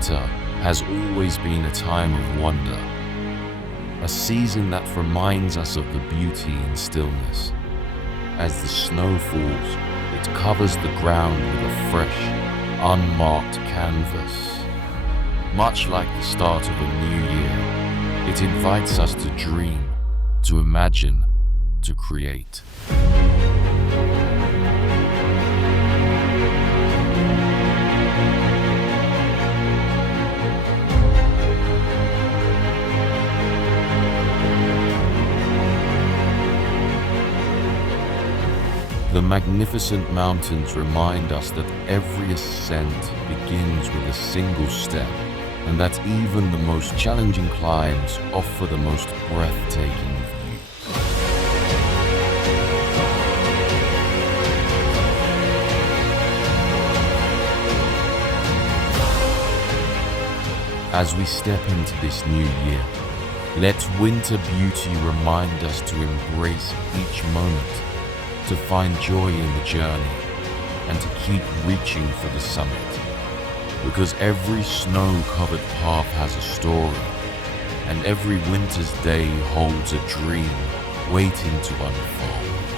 Winter has always been a time of wonder, a season that reminds us of the beauty in stillness. As the snow falls, it covers the ground with a fresh, unmarked canvas. Much like the start of a new year, it invites us to dream, to imagine, to create. The magnificent mountains remind us that every ascent begins with a single step, and that even the most challenging climbs offer the most breathtaking views. As we step into this new year, let winter beauty remind us to embrace each moment, to find joy in the journey, and to keep reaching for the summit. Because every snow-covered path has a story, and every winter's day holds a dream waiting to unfold.